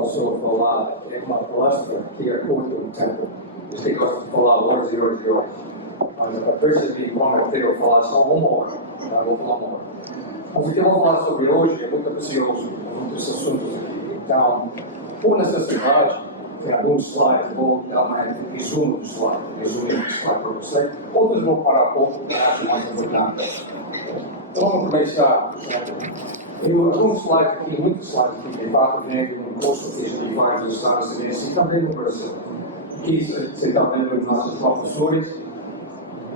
passou a falar é uma palestra que é curta no tempo. Diz que gosta de falar horas e horas e horas. Mas eu percebi como é que eu falar só uma hora. Tá? Vou falar uma hora. Mas o que eu vou falar sobre hoje é muito precioso, muitos assuntos aqui. Então, por necessidade, tem alguns slides, vou dar um resumo do slide, para você. Outros vou parar um pouco, que acho mais importante. Então, vamos começar. Tem alguns slides aqui, muitos slides aqui, que falam dentro do curso que a gente faz nos Estados Unidos e também no Brasil. Aqui você está vendo os nossos professores,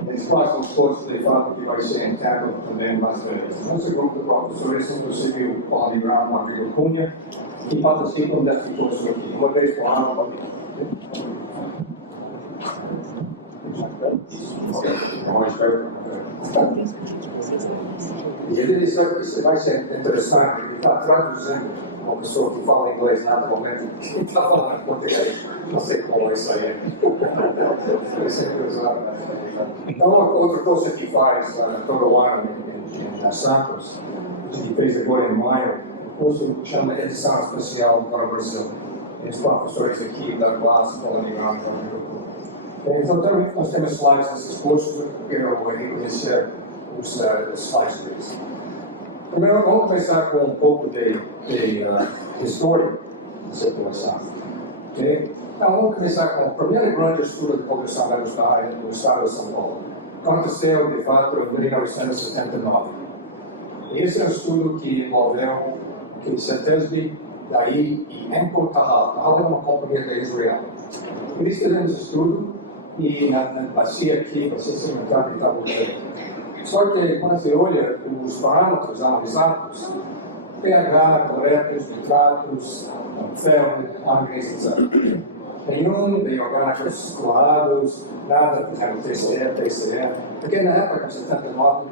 eles fazem os cursos de fato que vai ser interno também mais vezes. Nosso grupo de professores, inclusive o Paulo Brown, o Rodrigo Cunha, que participam desse curso aqui, uma vez por ano. E ele disse que isso vai ser interessante, ele está traduzindo uma pessoa que fala inglês naturalmente, que está falando português. Não sei como isso aí é. Então, outra coisa que faz todo ano em Santos, que fez agora em maio, o curso chama Edição Especial para o Brasil. Os professores aqui da classe falam de grande. Então, nós temos slides desses cursos, eu quero reconhecer os slides deles. Primeiro, vamos começar com um pouco de história da circulação. Okay? Então, vamos começar com o primeiro grande estudo de população do estado de São Paulo. Aconteceu, de fato, em 1979. Esse é um estudo que envolveu o CETESB, daí e Enco Tahal. Tahal é uma companhia de Israel. Eles fizeram esse estudo e na bacia aqui, você cimentar que estava bem. Só que quando você olha os parâmetros analisados, pH, coletas, nitratos, ferro, manganês, etc. Nenhum de orgânicos clorados, nada, por exemplo, TCE, porque na época, em 79,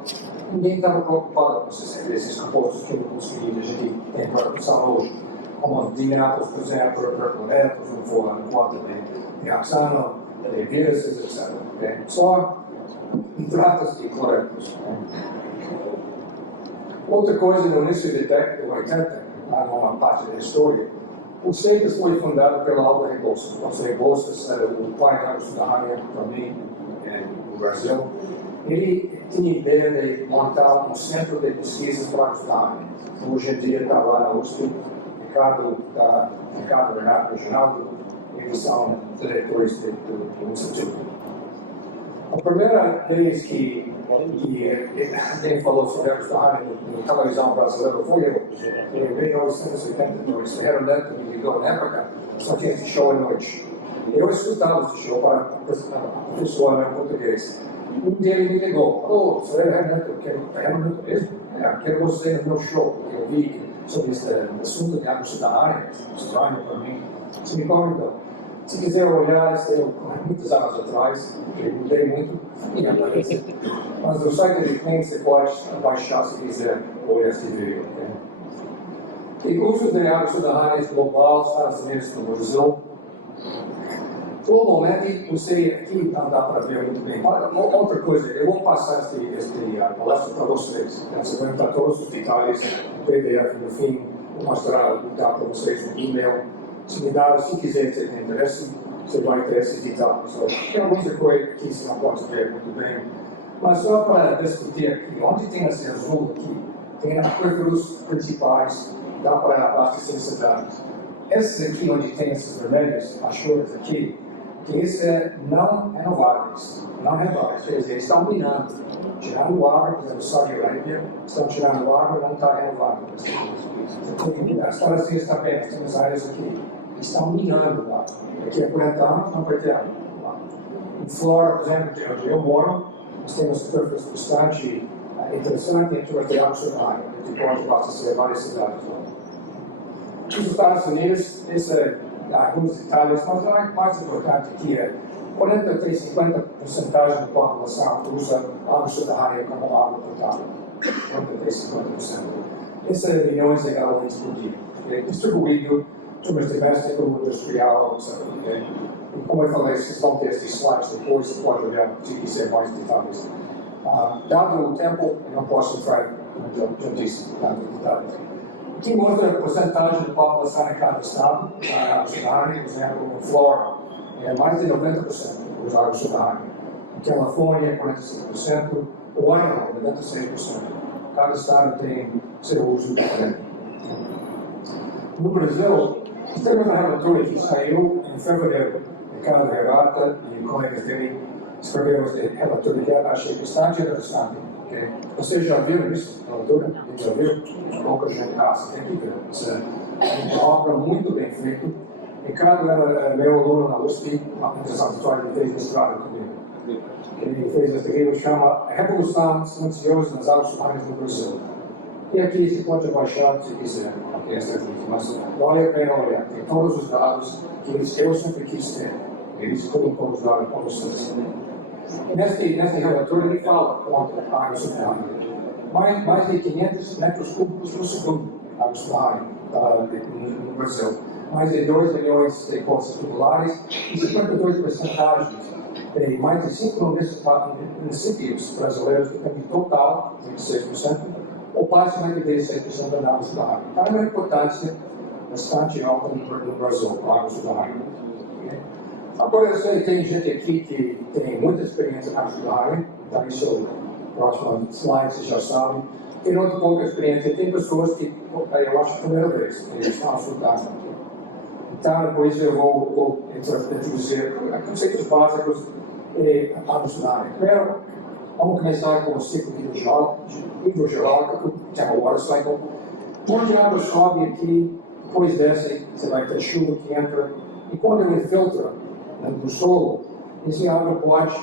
ninguém estava preocupado com esses compostos químicos que a gente tem produção hoje, como diminatos, por exemplo, percloretos, não pode de oxano, de vírus, etc. Okay? Só nitratos e cloretos. Outra coisa, no início da década de 80, numa parte da história, o CETES foi fundado pela Alba Rebouças. O Rebouças era o pai da área também no Brasil. Ele tinha a ideia de montar um centro de pesquisa para a área. Hoje em dia está lá na USP, Ricardo Renato Reginaldo, eles são diretores do Instituto. A primeira vez que alguém falou sobre a área na televisão brasileira foi eu. Em 1982, era neto de Miguel na época, só tinha esse show à noite. Eu escutava esse show para a pessoa em português. Um dia ele me ligou, falou, você é Renato, eu quero Renato mesmo? Eu quero você no meu show, porque eu vi sobre esse assunto de água da área, estranho para mim. Você me convidou. Se quiser olhar, muitos anos atrás, eu mudei muito, mas no site de Cleary você pode baixar se quiser olhar esse vídeo. Okay? E o uso de água subterrâneas global, Estados Unidos no Brasil. Globalmente, você aqui não dá para ver muito bem. Outra coisa, eu vou passar este palestra para vocês. Você vai entrar todos os detalhes no PDF no fim, vou mostrar para vocês no e-mail. Se quiser ter interesse, você vai ter esses detalhes. Tem algumas coisas que você não pode ver muito bem. Mas só para discutir aqui, onde tem esse azul aqui, tem aquíferos principais, dá para abastecer cidades. Esses aqui, onde tem esses vermelhos, as cores aqui, que esses não renováveis. Não renováveis, quer dizer, estão minando, tirando o água, por exemplo, Saudi Arábia, estão tirando o água e não está renovável. As Palestinas também, nós temos áreas aqui que estão minando lá. Daqui a 40 anos não vai ter água lá. Em Flórida, por exemplo, onde eu moro, nós temos aquíferos bastante interessantes em termos de água subterrânea, que pode abastecer várias cidades lá. Nos Estados Unidos, alguns detalhes, mas o mais importante aqui é 40 a 50% da população usa água subterrânea como água potável. 40 a 50%. Esses milhões de galões por dia. Distribuído, turmas doméstico, industrial, etc. E como eu falei, vocês vão ter esses slides depois, você pode olhar se quiser mais detalhes. Dado o tempo, eu não posso entrar, já disse, tanto detalhes. Aqui mostra a porcentagem de população em cada estado, na água subterrânea, por exemplo, em Flórida, é mais de 90% dos águas subterrâneas. Em Califórnia, 45%, o Idaho, 96%. Cada estado tem seu uso diferente. No Brasil, temos uma relatória que saiu em fevereiro, de cada regata, e colegas dele escreveram esse relatório que eu achei bastante interessante. Okay? Vocês já viram isso, relatório? Já viram? Pouca gente acha, tem que ver. É uma obra muito bem feita. E cada meu aluno na USP, uma interessante história, ele fez mestrado comigo. Ele fez esse livro que chama Revolução Silenciosa nas Águas Subterrâneas no Brasil. E aqui você pode baixar se quiser, essa livro, mas vale a pena olhar. Tem todos os dados que eu sempre quis ter. Eles colocam os dados para vocês. E nesse relatório ele fala quanto a água subterrânea. Mais de 500 metros cúbicos por segundo água subterrânea no Brasil. Mais de 2 milhões de poços tubulares e 52% de mais de 5 municípios brasileiros que têm total, 26%, ou praticamente 16% da água subterrânea. Então, é uma importância bastante alta no Brasil, com a água subterrânea. Agora, eu sei que tem gente aqui que tem muita experiência na água subterrânea, então isso no próximo slide vocês já sabem. Tem outra pouca experiência, tem pessoas que, eu acho, a primeira vez que eles estão estudando. Então, por isso eu vou introduzir conceitos básicos de água subterrânea. Primeiro, vamos começar com o ciclo hidrogeológico, que é o water cycle. Onde a água sobe aqui, depois desce, você vai ter chuva que entra, e quando ele filtra no solo, essa água pode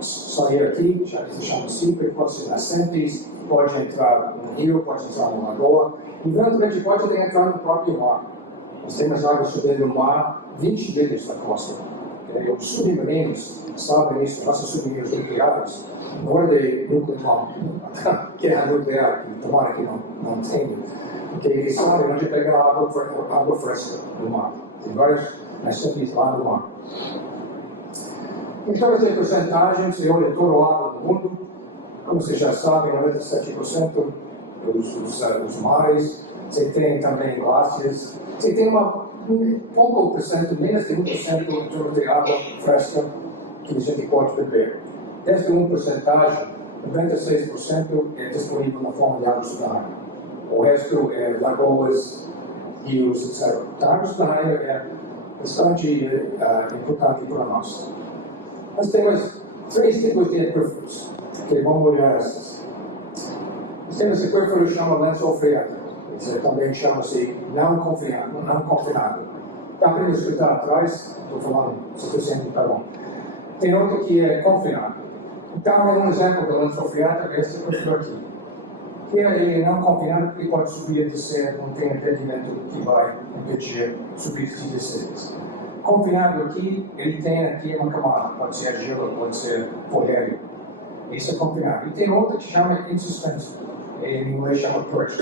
sair aqui, já que se chama ciclo, pode ser nascentes, pode entrar no rio, pode entrar numa lagoa, e eventualmente pode até entrar no próprio mar. Nós temos água subindo no mar 20 vezes da costa. Os submarinos sabem isso, nossos submarinos nucleares, não é de núcleo, guerra nuclear, que tomara que não tenha, porque eles sabem onde pegar água fresca no mar. Tem várias nascentes lá no mar. Então, essa porcentagem se olha todo lado do mundo, como vocês já sabem, 97% dos mares, você tem também glaciers, você tem pouco por cento, menos de 1% de água fresca que a gente pode beber. Dessa 1%, 96% é disponível na forma de água subterrânea. O resto é lagoas, rios, etc. Então, a água subterrânea é bastante importante para nós. Nós temos 3 tipos de aquíferos, que vamos olhar esses. Nós temos aquífero que chama lençol freático, também chama-se não confinado. Está para escutar atrás, estou falando suficiente, está bom. Tem outro que é confinado. Então, um exemplo do lençol freático é esse aquífero aqui. Que é não confinado porque pode subir e descer, não tem impedimento que vai impedir subir e descer. Confinado aqui, ele tem aqui uma camada, pode ser gelo, pode ser polêrio. Isso é confinado. E tem outra que chama insuspenso, em inglês chama perch.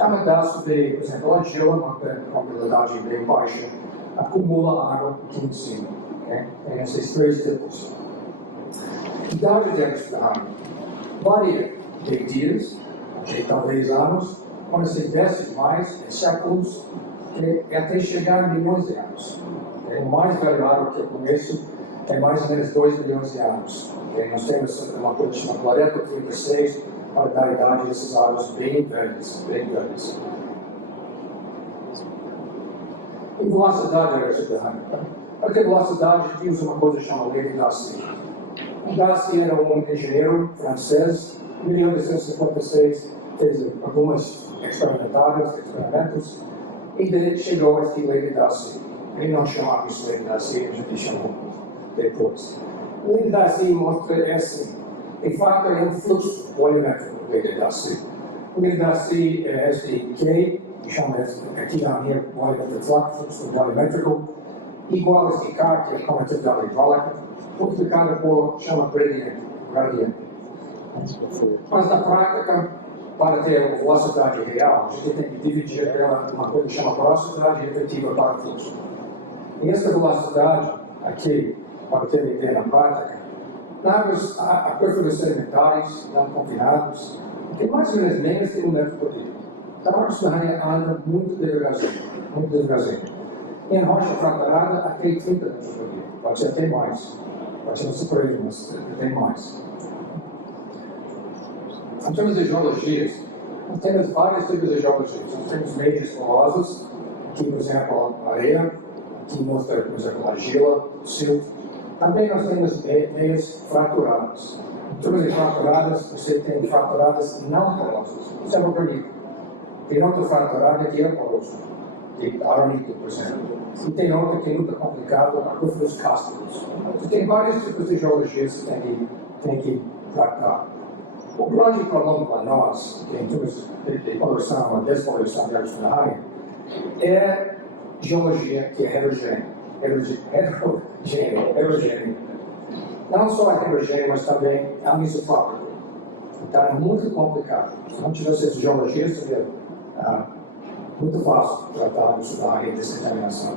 É um pedaço de, por exemplo, a gelo, uma probabilidade bem baixa, acumula água aqui em cima. Okay? Tem esses 3 tipos. A idade de água subterrânea varia de dias, de talvez anos, quando se desce mais, em séculos, até chegar a milhões de anos. O mais velho água que eu conheço tem mais ou menos 2 milhões de anos. Nós temos uma coisa chamada Clareta 36 para dar a idade desses águas bem velhas, bem velhas. E velocidade da água subterrânea. Para ter velocidade, a gente usa uma coisa chamada lei de Darcy. O Darcy era um engenheiro francês, em 1856 fez algumas experimentos, e daí chegou a essa lei de Darcy. Ele não chamava isso de lei de Darcy, a gente chamou depois. A lei de Darcy mostra assim. De fato, é um fluxo volumétrico, a lei de Darcy. A lei de Darcy é esse K, que chama aqui na minha fluxo volumétrico, igual a esse K, que é a condutividade hidráulica, multiplicado por, chama gradiente. Mas na prática, para ter a velocidade real, a gente tem que dividir pela uma coisa que chama velocidade efetiva para o fluxo. E essa velocidade aqui, para ter uma ideia na prática, águas aquíferos sedimentares, não confinados, tem mais ou menos de 1 metro por dia. Então, a água subterrânea anda muito devagarzinho, muito devagarzinho. Em rocha fraturada, até 30 metros por dia. Pode ser até mais. Pode ser um surpresa, mas tem mais. Em termos de geologias, nós temos vários tipos de geologias. Nós temos meias porosas, aqui, por exemplo, a areia, aqui mostra, por exemplo, a argila, o silt. Também nós temos meias fraturadas. Em termos de fraturadas, você tem fraturadas não porosas. Isso é o granito. Tem outra fraturada que é porosa, que é arenito, por exemplo. E tem outra que é muito complicada, aquíferos cársticos. Você tem vários tipos de geologias que tem que tratar. O grande problema para nós, em termos de poluição ou despoluição de água subterrânea, é geologia que é heterogênea. Não só é heterogênea, mas também é anisotrópico. Então é muito complicado. Se não tivesse essa geologia, seria muito fácil tratar a água subterrânea e descontaminação.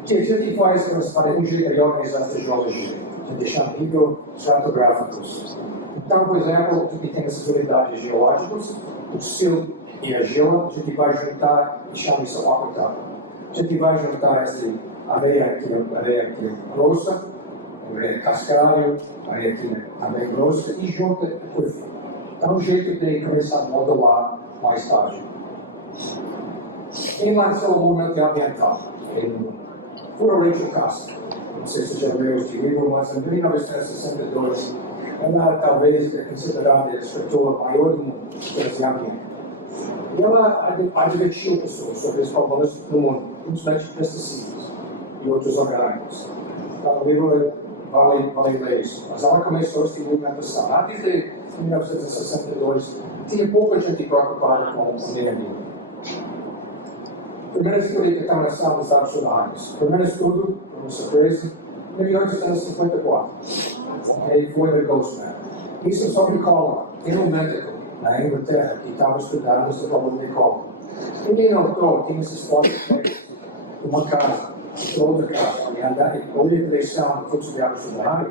O que a gente faz para um jeito de organizar essa geologia? De deixar microestratigráficos. Então, por exemplo, aqui tem essas unidades geológicas, o silt e a argila, a gente vai juntar e chama isso água potável. A gente vai juntar essa areia que é grossa, areia cascalho, areia que é também grossa, e junta aquífero. Então, um jeito de começar a modelar mais tarde. Quem lançou o movimento ambiental? Puramente o caso. Não sei se já leu este livro, mas em 1962, ela talvez é considerada a escritora maior do mundo, Gerenciamento. E ela advertiu pessoas sobre os problemas do mundo, principalmente pesticidas e outros orgânicos. Então, o livro vale ler isso. Mas ela começou essa movimentação. Antes de 1962, tinha pouca gente preocupada com o meio ambiente. Primeiro estudo de contaminação dos águas subterrâneas. Primeiro estudo, por uma surpresa, em 1854. Foi da Ghostman. Isso sobre cólera. Tem um médico na Inglaterra que estava estudando esse problema de cólera. Ele notou que esses pontos uma casa, toda casa, e andar em toda a direção do fluxo de água subterrânea,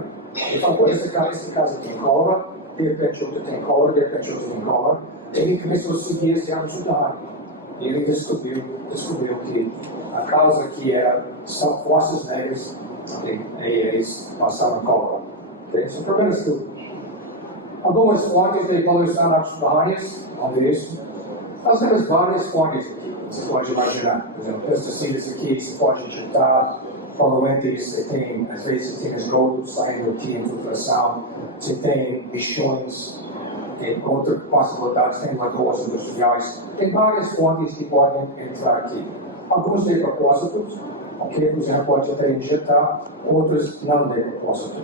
e falou: essa casa tem cólera, de repente outra tem cólera, de repente outra tem cólera. Ele começou a seguir esse água subterrânea. E ele descobriu que a causa que era são forças negras, eles passaram cólera. Esse é o primeiro estudo. Algumas fontes de poluição nas subterrâneas, vamos ver isso. Nós temos várias fontes aqui, você pode imaginar. Por exemplo, pesticidas aqui, você pode injetar poluentes, às vezes você tem esgoto saindo aqui, infiltração, você tem bichões, tem outras possibilidades, tem lagoas industriais. Tem várias fontes que podem entrar aqui. Alguns de propósitos, ok, por exemplo, pode até injetar, outros não de propósito.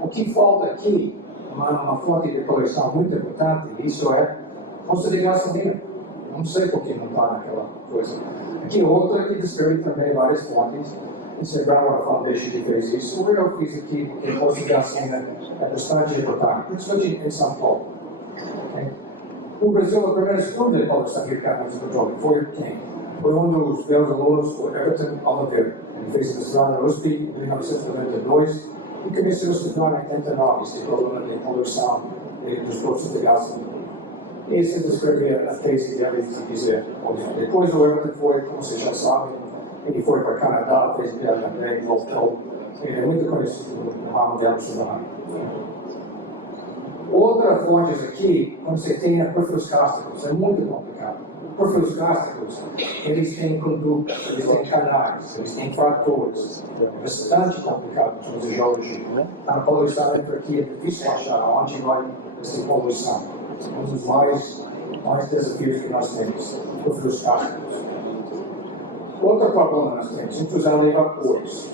O que falta aqui, uma fonte de poluição muito importante, isso é posto de gasolina. Não sei por que não está naquela coisa. Aqui outra que descreve também várias fontes. Esse é Brown Foundation que fez isso. Eu fiz aqui porque o posto de gasolina é bastante importante, principalmente em São Paulo. Okay? No Brasil, o primeiro estudo de poluição de petróleo foi quem? Foi um dos meus alunos, o Everton Oliveira. Ele fez mestrado na USP em 1992. E começou a estudar em 89 esse problema de poluição dos postos de gasolina. E se descrever a tese dele de dizer, depois o Everton foi, como vocês já sabem, ele foi para o Canadá, fez PhD, voltou. Ele é muito conhecido no ramo de água subterrânea. Outra fonte aqui, quando você tem aquíferos cársticos, é muito complicado. Aquíferos cársticos, eles têm condutas, eles têm canais, eles têm fratores. É bastante complicado em termos de geologia. A poluição entra aqui, é difícil achar onde vai essa poluição. Um dos mais desafios que nós temos, aquíferos cársticos. Outro problema nós temos, infusão de vapores.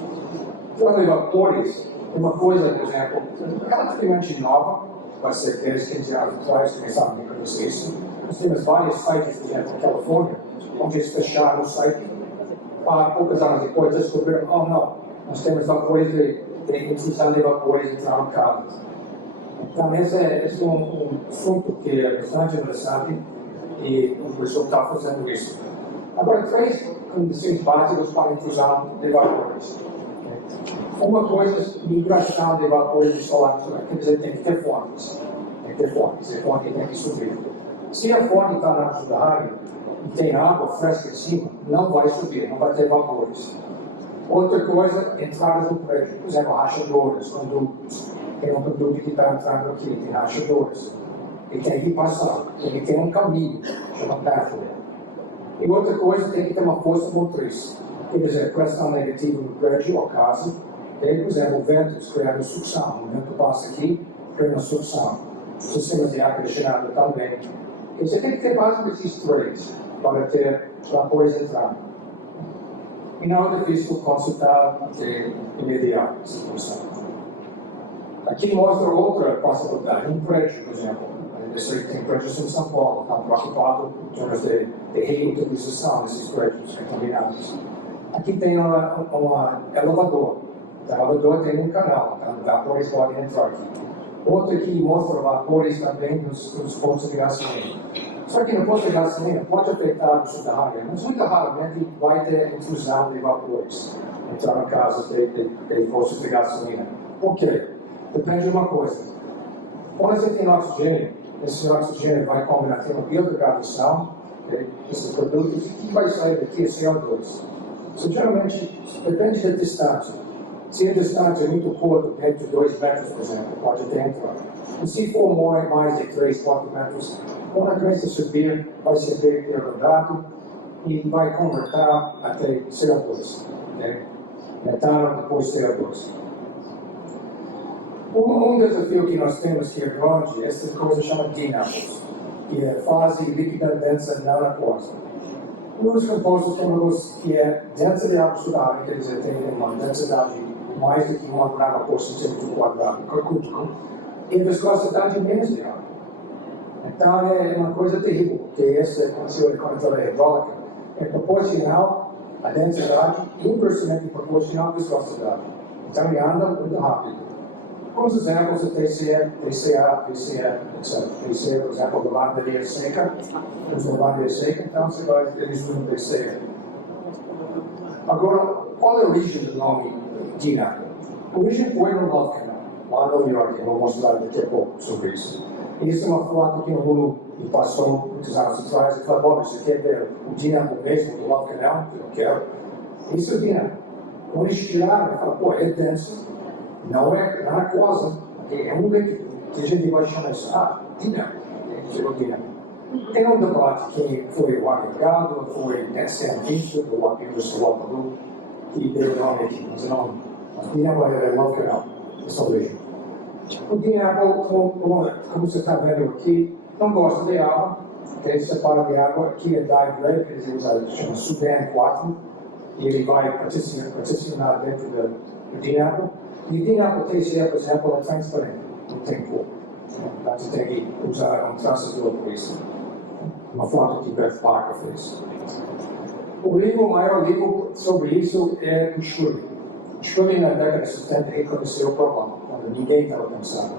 Infusão de vapores é uma coisa, por exemplo, relativamente nova, vai ser 10, 15 anos atrás, começaram a conhecer isso. Nós temos vários sites, por exemplo, na Califórnia, onde eles fecharam o site. Poucos anos depois descobriram, não, nós temos vapores de infusão de vapores entraram em casas. Então, esse é um assunto que é bastante interessante e o pessoal está fazendo isso. Agora, 3 condições básicas para a infusão de vapores. Uma coisa, migração de vapores de solar, quer dizer, tem que ter fontes. Tem que ter fontes, a fonte tem que subir. Se a fonte está na área e tem água fresca em cima, não vai subir, não vai ter vapores. Outra coisa, entradas no prédio, por exemplo, rachadores, condutos. Tem um conduto que está entrando aqui, tem rachadores. Ele tem que passar, tem que ter um caminho, chama pathway. E outra coisa, tem que ter uma força motriz. Quer dizer, pressão negativa no prédio ou casa. Tem, por exemplo, ventos criando sucção. O vento passa aqui, cria uma sucção. Sistemas de ar condicionado também. Quer dizer, tem que ter basicamente esses três para ter vapores entrando. E não é difícil consultar de imediato a situação. Aqui mostra outra possibilidade. Um prédio, por exemplo. Eu sei que tem prédios em São Paulo, estão preocupados em termos de reutilização desses prédios contaminados. Aqui tem um elevador. O elevador tem um canal, então vapores podem entrar aqui. Outro aqui mostra vapores também nos pontos de gasolina. Só que no posto de gasolina pode afetar o sul da área, mas muito raramente vai ter intrusão de vapores entrar na casa de postos de gasolina. Por quê? Depende de uma coisa. Quando você tem oxigênio, esse oxigênio vai combinar com uma biodegradação desses produtos e que vai sair daqui é CO2. So, geralmente, depende da distância. Se a distância é muito curta, dentro de 2 metros, por exemplo, pode ter entrado. E se for mais de 3, 4 metros, quando a doença subir, vai ser degradado e vai converter até CO2. Metano, depois CO2. Um desafio que nós temos que é grande, essa coisa chama DNAPs, que é fase líquida densa não aquosa. Os compostos químicos que é densa de água sudável, quer dizer, tem uma densidade mais do que 1 grama por centímetro quadrado cúbico, e viscosidade menos de água. Então é uma coisa terrível, porque essa condição de controle hidráulica é proporcional à densidade, inversamente proporcional à viscosidade. Então ele anda muito rápido. Alguns exemplos de TCE, TCA, PCE, etc. PCE, por exemplo, lavanderia seca. Usa lavanderia seca, então você vai utilizar um PCE. Agora, qual é a origem do nome DINA? A origem foi no Love Canal, lá em Nova York. Eu vou mostrar daqui a pouco sobre isso. Isso é uma foto que um aluno me passou muitos anos atrás e falou: Bob, você quer ver o DINA mesmo do Love Canal? Eu quero. Isso é DINA. Quando eles tiraram, eu falei: pô, é denso. Não é aquosa, é um líquido que a gente vai chamar isso. DINA. Tem um debate que foi o agregado, foi cientista do Abertura do que deu o nome aqui, mas não. DINA é local, essa origem. O DINA, como você está vendo aqui, não gosta de água, ele separa de água, aqui é dive, que eles usam, chama Sudan 4, e ele vai particionar dentro do DINA. E o DINA TCE, por exemplo, é transparente, não tem cor. Então você tem que usar um transador por isso. Uma foto que Beth Parker fez. O maior livro sobre isso é o Julho. O Julho, na década de 70, reconheceu o problema, quando ninguém estava pensando.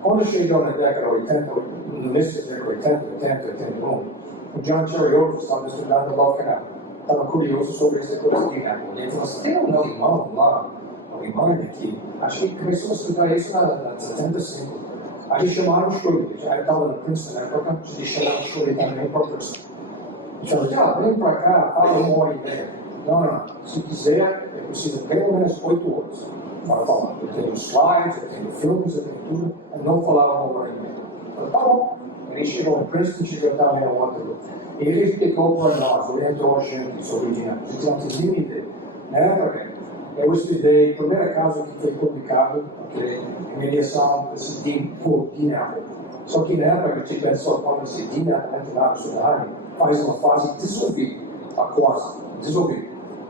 Quando chegou na década de 80, no início da década de 80, 81, o John Terry estava estudando o Love Canal. Estava curioso sobre essa coisa de DINA. Ele falou assim: tem um alemão lá, que acho que começou a estudar isso na 75. Aí chamaram o Julho, já estava no Princeton, na época, eles chamaram o Julho também para o Princeton. E falaram: vem para cá, fala 1h30. Não, se quiser, eu preciso pelo menos 8 horas para falar. Eu tenho slides, eu tenho filmes, eu tenho tudo, eu não falava 1h30. Eu falei: tá bom. Ele chegou no Princeton, chegou também no Waterloo. Ele explicou para nós, orientou a gente sobre o DINA. A gente não tinha nenhuma ideia. Na época, eu estudei o primeiro caso que foi publicado, remediação desse DINA. Só que na época, a gente pensou quando esse DINA entra na área, faz uma fase dissolvida, aquosa, dissolvida.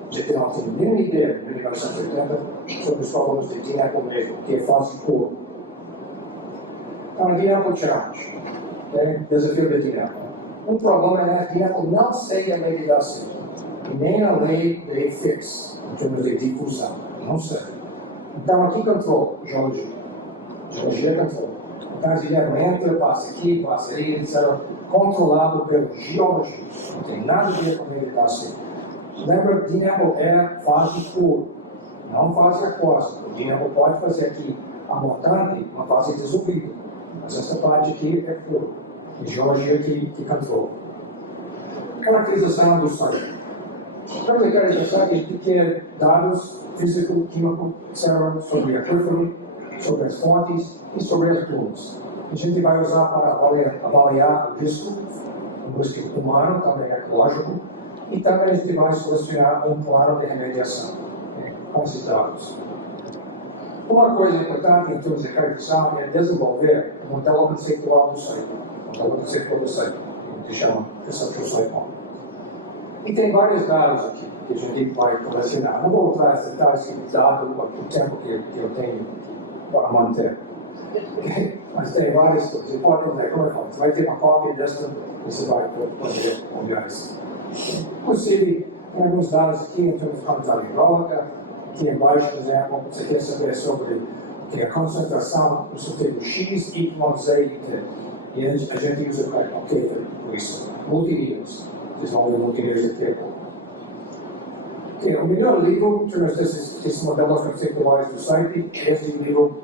A gente não tem nenhuma ideia, em 1980, sobre os problemas de DINA mesmo, que é fase pura. Então, DINA challenge, desafio de DINA. Um problema é que DINA não segue a lei de Darcy, e nem a lei de FIX, em termos de difusão, não sei. Então, aqui controle, geologia controle. Então, a DINA entra, passa aqui, passa aí, etc., controlado pela geologia. Não tem nada a ver com a lei de Darcy. Lembra que DINA é fase pura, não fase aquosa. O DINA pode fazer aqui a montante, uma fase dissolvida. Mas essa parte aqui é pura. e geologia que controla. Caracterização do site. Para caracterizar, a gente quer dados físico, químico, etc., sobre aquífero, sobre as fontes e sobre as dunas. A gente vai usar para avaliar o risco humano, também ecológico, e também a gente vai selecionar um plano de remediação com esses dados. Uma coisa importante em termos de caracterização é desenvolver um modelo conceitual do site, que chama Conceptual Site Model. E tem vários dados aqui que a gente vai colecionar. Não vou entrar em detalhes dado o tempo que eu tenho para manter. Mas tem várias coisas. Você pode entender, como eu falo, você vai ter uma cópia desta e você vai poder olhar isso. Inclusive, tem alguns dados aqui em termos de quantidade hidráulica. Aqui embaixo, por exemplo, você quer saber sobre a concentração do sujeito X, Y, Z e T. E a gente usa por isso. Multiníveis. Vocês vão ver multiníveis aqui a pouco. O melhor livro, em termos desses modelos conceituais do site, é esse livro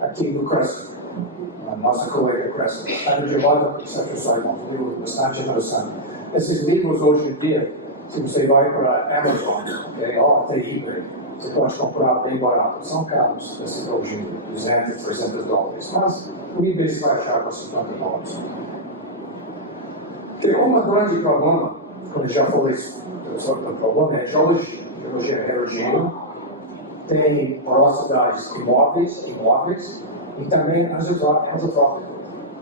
aqui do Crescent, a nossa colega Crescent. Está no chamado Conceptual Site Model, um livro bastante interessante. Esses livros, hoje em dia, se você vai para a Amazon, até eBay, você pode comprar bem barato. São caros, esses hoje em dia, $200, $300. Mas o eBay você vai achar por $50. Tem um grande problema, como eu já falei sobre o problema, é geologia. Geologia é heterogênea, tem porosidades imóveis e também anisotrópico.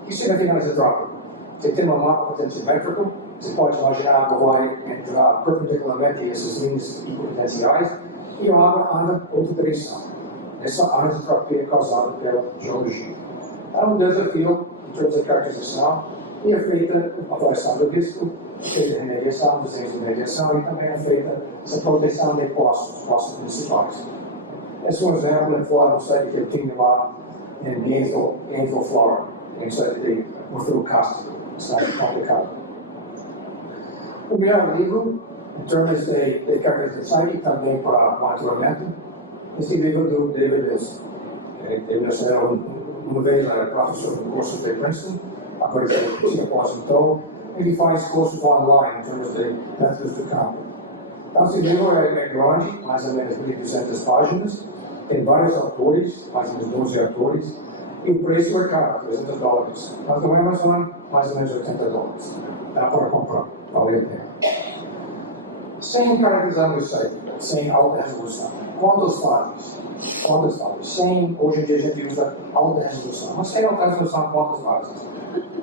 O que significa anisotrópico? Você tem uma mapa potentiométrica, você pode imaginar que a água vai entrar perpendicularmente a essas linhas hiperpotenciais e a água anda em outra direção. Essa anisotropia é causada pela geologia. É um desafio em termos de caracterização e é feita a avaliação do risco, feita a remediação, desenhos de remediação e também é feita essa proteção de postos principais. Esse é um exemplo fora do site que eu tinha lá em Gainesville, Florida, em site de Arbertura Cástico, site complicado. O melhor livro, em termos de caracterização e também para monitoramento, esse livro do David Wilson. David Wilson era uma vez professor no curso de Princeton, agora ele se aposentou. Ele faz cursos online em termos de métodos do campo. Então, esse livro é grande, mais ou menos 1.200 páginas, tem vários autores, mais ou menos 12 autores, e o preço é caro, $300. Mas no Amazon, mais ou menos $80. Dá para comprar, vale a pena. Sem caracterizar no site, sem alta resolução. Quantas fases? Sem, hoje em dia a gente usa alta resolução. Mas sem alta resolução, quantas fases?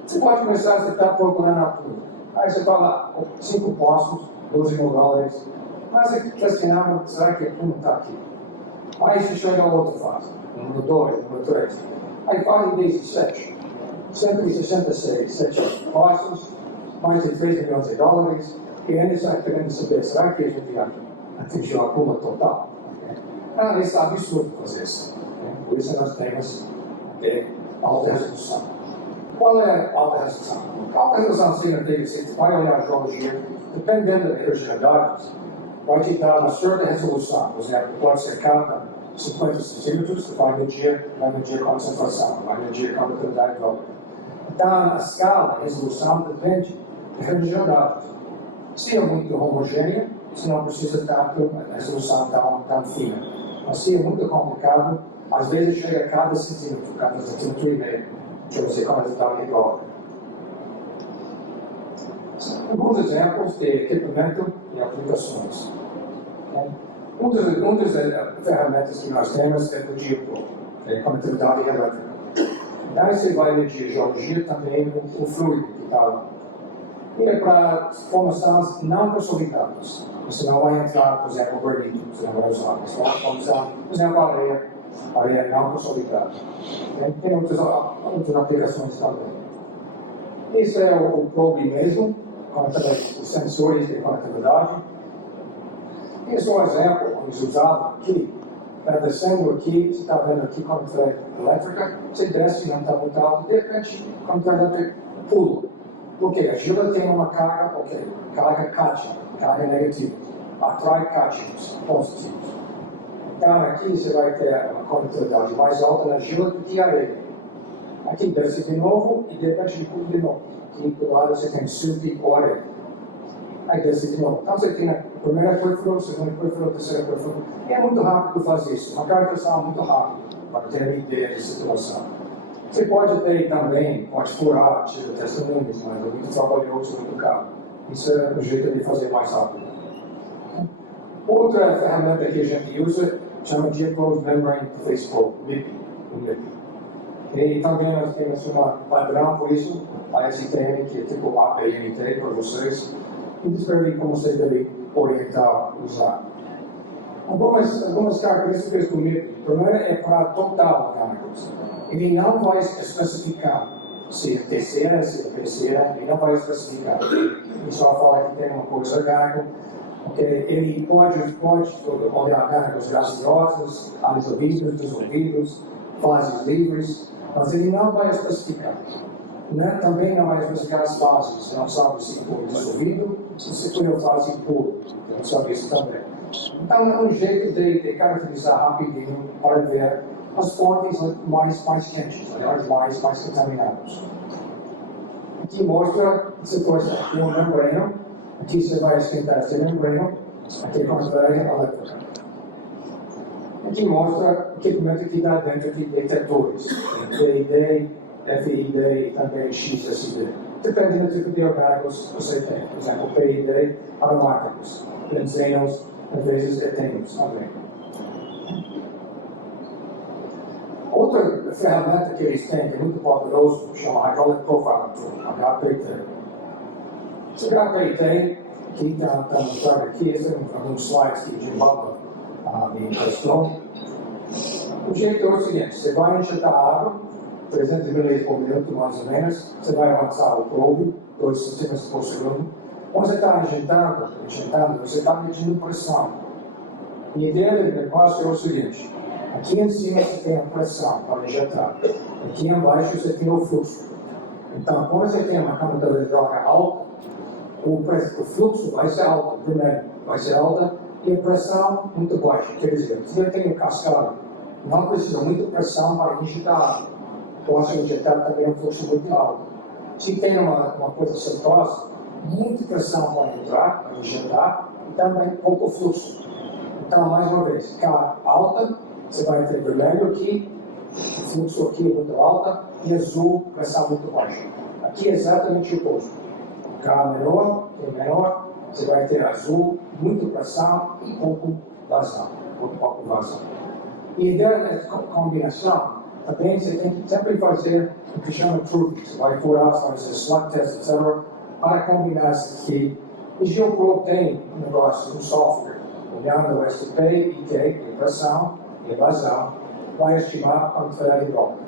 Você pode começar a estar procurando a tudo. Aí você fala, 5 postos, $12.000. Mas você questionava, será que tudo está aqui? Aí você chega a outra fase, número 2, número 3. Aí fase 17, 166, 7 postos, mais de $3 milhões, e ainda está querendo saber, será que a gente atingiu a curva total? Isso é absurdo fazer isso. Por isso nós temos alta resolução. Qual é a alta resolução? A alta resolução significa que você vai olhar a geologia, dependendo da heterogeneidade, vai te dar uma certa resolução. Por exemplo, pode ser cada 50 centímetros, que vai medir a concentração, vai medir a condutividade hidráulica. Então, a escala, a resolução, depende da heterogeneidade. Se é muito homogênea, você não precisa tanto a resolução tão fina. Mas se é muito complicado, às vezes chega a cada centímetro e meio, de você condutividade hidráulica. Alguns exemplos de equipamento e aplicações. Uma das ferramentas que nós temos é o diapro, condutividade elétrica. Daí você vai medir geologia também o fluido que está lá. E é para formações não consolidadas. Você não vai entrar, por exemplo, granito, você não vai usar. Você vai usar, por exemplo, areia não consolidada. Tem outras aplicações também. Esse é o probe mesmo, com os sensores de conectividade. Esse é um exemplo que eles usavam aqui. Está descendo aqui, você está vendo aqui conectividade elétrica, você desce, não está muito alto, de repente, conectividade elétrica pula. Porque a argila tem uma carga, carga cátion, carga negativa, atrai cátions positivos. Então aqui você vai ter uma condutividade mais alta na argila do que a areia. A Aqui desce de novo e de repente pula de novo. Aqui do lado você tem silk e área. Aí desce de novo. Então você tem a primeira perfil, a segunda perfil, a terceira perfil. E é muito rápido fazer isso. Uma caracterização muito rápida para ter uma ideia de situação. Você pode ter também, pode furar, tira testemunhos, mas é muito trabalhoso, muito caro. Isso é um jeito de fazer mais rápido. Outra ferramenta que a gente usa chama de Closed Membrane Facebook, MIP. E também nós temos uma padrão por isso, a STM, que é tipo APMT para vocês, e descreve como você deve orientar, usar. Algumas características do MIP. Primeiro é para total orgânicos. Ele não vai especificar se é terceira, se é terceira, ele não vai especificar. Ele só fala que tem uma coisa orgânica. Ele pode olhar orgânicos gaseosos, dissolvidos, dissolvidos, fases livres, mas ele não vai especificar. Também não vai especificar as fases. Você não sabe se foi dissolvido, se foi a fase pura. Você não sabe isso também. Então é um jeito de caracterizar rapidinho para ver as fontes mais quentes, as mais contaminadas. Aqui mostra a situação. Aqui é um membrana. Aqui você vai esquentar esse membrana. Aqui é a controle elétrica. Aqui mostra o equipamento que está dentro de detectores. PID, FID e também XSD. Depende do tipo de orgânicos que você tem. Por exemplo, PID aromáticos, benzenos, às vezes etenos também. Outra ferramenta que eles têm, que é muito poderoso, chama Hydraulic Profiling Tool, HPT. Esse HPT, que está mostrado aqui, esse é um slide que Jim Butler me emprestou. O jeito é o seguinte: você vai injetar água, 300 ml por minuto mais ou menos, você vai avançar o probe, 2 centímetros por segundo. Quando você está injetando, você está medindo pressão. E a ideia do negócio é o seguinte: aqui em cima você tem a pressão para injetar, aqui embaixo você tem o fluxo. Então, quando você tem uma câmara de droga alta, o fluxo vai ser alto, primeiro, vai ser alta, e a pressão muito baixa. Quer dizer, se eu tenho cascada, não precisa muita pressão para injetar água. Posso injetar também um fluxo muito alto. Se tem uma coisa centrosa, muita pressão para entrar, para injetar, e também pouco fluxo. Então, mais uma vez, cá alta, você vai ter vermelho aqui, o fluxo aqui é muito alta, e azul, pressão muito baixa. Aqui é exatamente o oposto. Cá menor, você vai ter azul, muita pressão e pouco vazão. E a ideia da combinação, também você tem que sempre fazer o que chama de truque. Você vai furar, você vai fazer slug test, etc., para combinar isso aqui. O GeoPro tem um negócio, um software, olhando o STP, IT, pressão e vazão, vai estimar a quantidade de droga.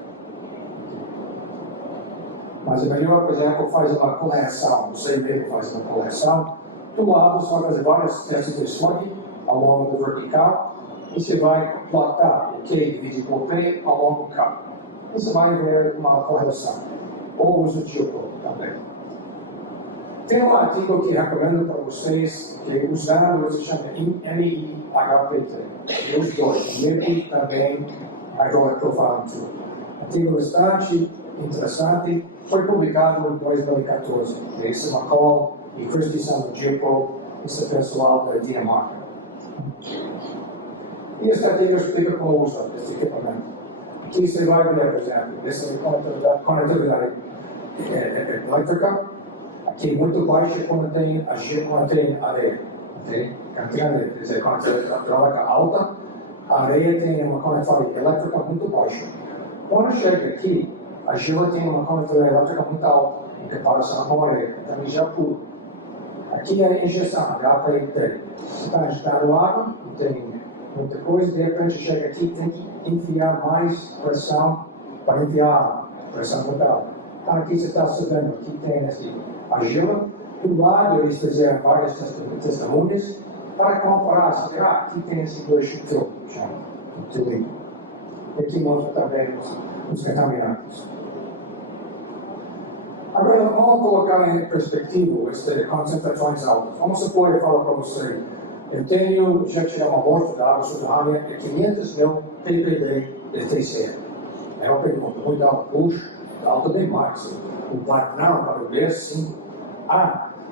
Mas é melhor, por exemplo, faz uma correção, você mesmo faz uma correção. Do lado, você vai fazer vários testes de slug ao longo do vertical, e você vai plotar o Q dividido por P ao longo do K. E você vai ver uma correção. Ou usa o GeoPro também. Tem um artigo que recomendo para vocês, que usando o que se chama MIHPT. Os dois, MIP também, Hydraulic Profiling Tool. Artigo bastante interessante, foi publicado em 2014. Esse McCall e Christensen do GeoPro, esse pessoal da Dinamarca. E esse artigo explica como usa esse equipamento. Aqui você vai ver, por exemplo, essa conectividade elétrica, aqui muito baixa quando tem areia. Quer dizer, quando você trabalha alta, a areia tem uma conectividade elétrica muito baixa. Quando chega aqui, a gelo tem uma conectividade elétrica muito alta, em comparação com a areia, então já pula. Aqui é a injeção, HPT. Você está injetando água, não tem muita coisa, de repente chega aqui, tem que enfiar mais pressão para enfiar pressão total. Então aqui você está sabendo, aqui tem a gelo, do lado eles fizeram várias testemunhas para comparar, aqui tem esse dois filtros, e aqui mostra também os contaminados. Agora, vamos colocar em perspectiva essas concentrações altas. Vamos supor, eu falo para você, já tirei uma amostra da água subterrânea de 500 mil ppb de TCE. Aí eu pergunto, vou dar um push, alta demais. O Batman para o B5.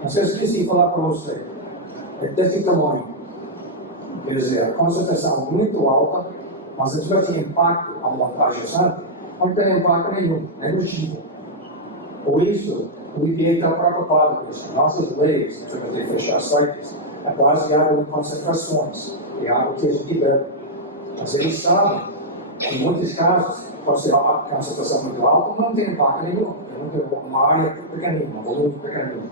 Não sei se esqueci de falar para você. É desse tamanho. Quer dizer, a concentração muito alta, mas se tiver impacto a montagem usante, não tem impacto nenhum, negativo. Por isso, o EPA está preocupado com isso. Nossas leis, que de fechar sites, é baseado em concentrações, é algo que a gente bebe. Mas eles sabem que, em muitos casos, pode ser uma concentração muito alta, não tem impacto nenhum. Tem uma área pequenina, um volume pequenino.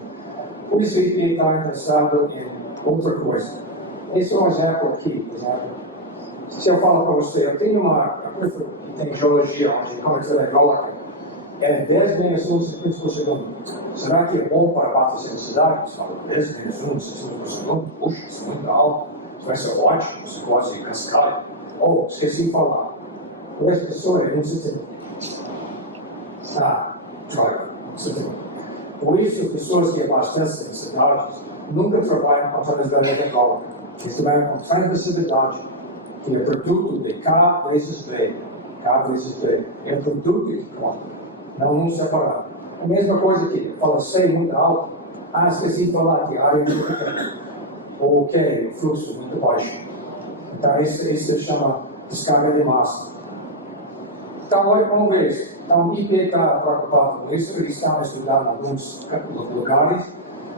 Por isso, o EPA está interessado em outra coisa. Esse é um exemplo aqui, por exemplo. Se eu falo para você, eu tenho uma que tem geologia, onde a conexão hidráulica é 10 menos 1 centímetros por segundo. Será que é bom para abastecer a cidade? Você fala, 10 menos 1 centímetros por segundo? Puxa, isso é muito alto. Isso vai ser ótimo, isso pode ir cascalho. Esqueci de falar. O espessor é 1 centímetro. Por isso, pessoas que abastecem as cidades nunca trabalham com a transversalidade hidráulica. Eles trabalham com transversalidade, que é produto de K vezes B. K vezes B. É produto que conta, não um separado. A mesma coisa aqui, fala C muito alto. Esqueci de falar que a área é muito pequena. Ou o fluxo muito baixo. Então, isso se chama descarga de massa. Então, vamos ver isso. Então, o IP está preocupado com isso, eles estão estudando alguns lugares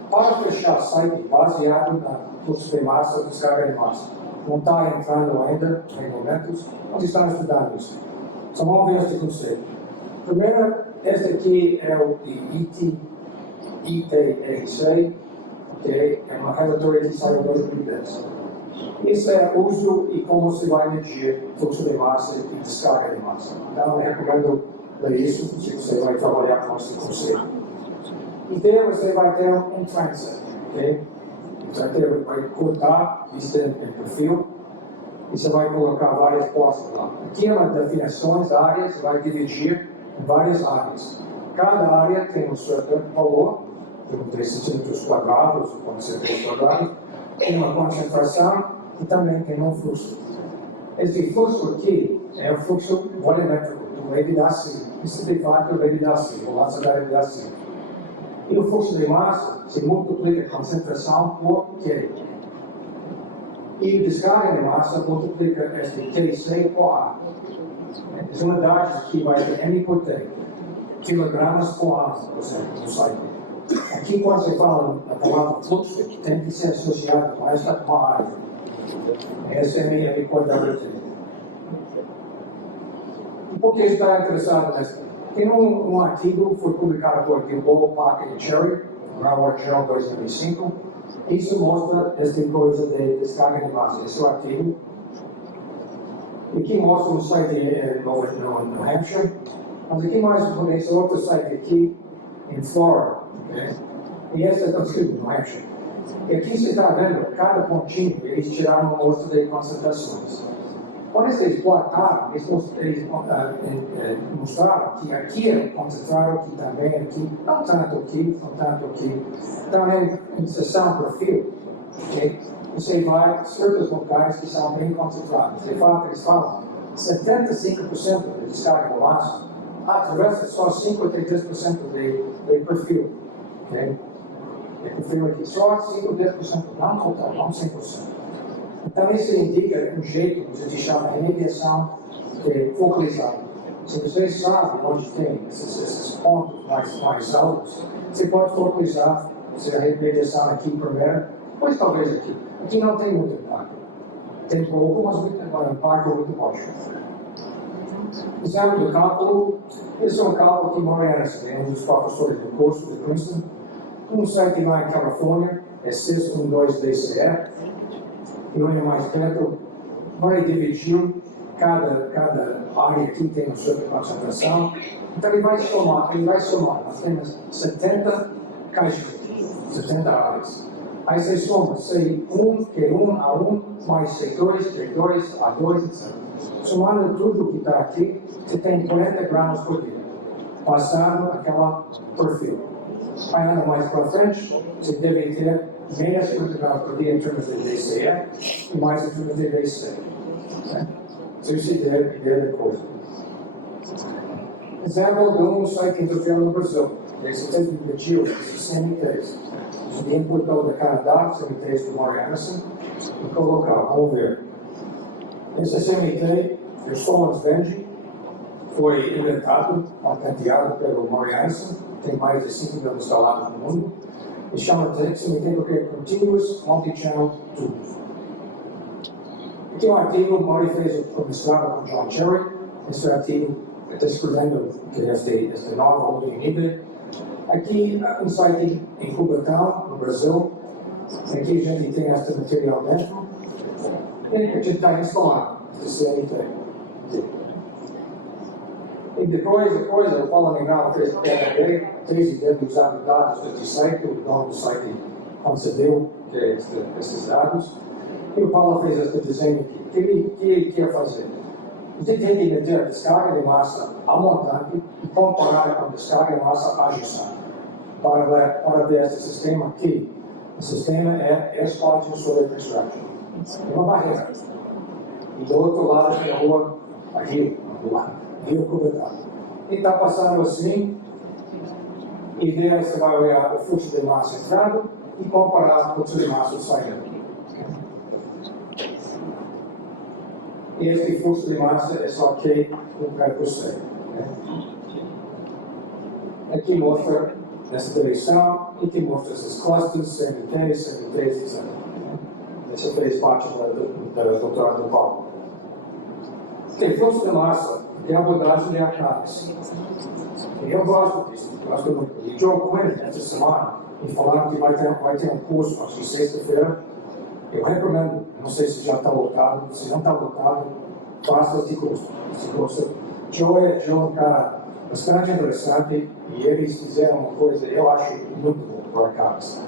para fechar site baseado na fluxo de massa e descarga de massa. Não está entrando ainda em regulamentos, mas estão estudando isso. Então, vamos ver esse conceito. Primeiro, este aqui é o de ITRC, okay? É uma relatória que saiu em 2010. Isso é uso e como se vai medir fluxo de massa e descarga de massa. Então, eu recomendo ler isso se você vai trabalhar com esse conceito. E daí você vai ter um transfer, ok? Você vai cortar isso em perfil e você vai colocar várias postas lá. Aqui é uma definição da área, você vai dividir em várias áreas. Cada área tem um certo valor, tem 3 centímetros quadrados, pode ser 3 quadrados, tem uma concentração e também tem um fluxo. Esse fluxo aqui é o fluxo volumétrico do rede da ácido. Isso de fato é o rede da ácido, o laço da rede da ácido. E o fluxo de massa se multiplica a concentração por Q. E o descarga de massa multiplica este QC por A. As unidades aqui vai ter M por T. Quilogramas por ano, por exemplo, no site. Aqui, quando você fala a palavra fluxo, tem que ser associado com esta área. Essa é a minha coordenada. E por que está interessado nessa? Tem um artigo que foi publicado por Gilboa, Parker e Cherry, no Groundwater Journal 2005. Isso mostra esta coisa de descarga de massa. Esse é o artigo. E aqui mostra um site no Hampshire. Mas aqui mais esse outro site aqui em Florida. Okay? E esse está escrito no Hampshire. E aqui você está vendo, cada pontinho, eles tiraram uma amostra de concentrações. Quando eles plataram, eles mostraram que aqui é concentrado, aqui também, aqui, não tanto aqui, não tanto aqui. Também em seção perfil, okay? Você vai a certos locais que são bem concentrados. De fato, eles falam 75% da descarga de massa atravessa só 5 a 3% de perfil. Okay? Perfil aqui, só 5 a 10%, não total, não 100%. Então, isso indica um jeito que a gente chama de remediação focalizada. Se você sabe onde tem esses pontos mais altos, você pode focalizar a remediação aqui primeiro, depois talvez aqui. Aqui não tem muito impacto. Tem pouco, mas o impacto é muito baixo. Exemplo do cálculo, esse é um cálculo que Moraes, um dos professores do curso de Princeton, um site lá em Califórnia, é 612 DCE, e olha mais perto, vai dividir cada área aqui tem uma certa concentração, então ele vai somar, nós temos 70 caixas, 70 áreas. Aí você soma C1, Q1, A1, mais C2, Q2, A2, etc. Somando tudo que está aqui, você tem 40 gramas por dia, passando aquela perfil. Aí anda mais para frente, você deve ter menos 50 gramas por dia em termos de DCE e mais em termos de DCE. Né? Isso é a ideia da coisa. Exemplo de site industrial no Brasil. Esse teve mediu esses CMTs. Ele importou da Canadá, CMTs do Maury Anderson, e colocou, vamos ver. Esse CMT, o Solons vende, foi inventado, patenteado pelo Maury Anderson, tem mais de 5 mil instalados no mundo, e chama de CMT porque é Continuous Multi-Channel Tube. Aqui é um artigo, o Maury fez o mestrado com John Cherry, esse artigo descrevendo que esta nova unidade. Aqui, um site em Cubatão, no Brasil, aqui a gente tem este material dentro, e a gente está instalando esse CMT. E depois o Paulo Negal fez ideia de usar dados desse site, o dono do site concedeu esses dados, e o Paulo fez este desenho aqui. O que ele quer fazer? Você tem que meter a descarga de massa ao montante e comparar com a descarga de massa ajustada para ver esse sistema aqui. O sistema é Expansion Solar Extraction. É uma barreira. E do outro lado tem a rua, Rio Cubatão. E está passando assim, e daí você vai olhar o fluxo de massa entrando e comparar o fluxo de massa saindo. E este fluxo de massa é só que eu quero você. Aqui mostra essa direção, e aqui mostra esses clusters, CMTs, etc. Essa fez parte do doutorado do Paulo. Tem fluxo de massa e abordagem de arcadas. E eu gosto disso, gosto muito. E Joe Quinn, essa semana, me falaram que vai ter um curso, acho que sexta-feira. Eu recomendo, não sei se já está lotado, se não está lotado, faça esse curso. Joe é um cara bastante interessante e eles fizeram uma coisa, eu acho muito bom para arcadas.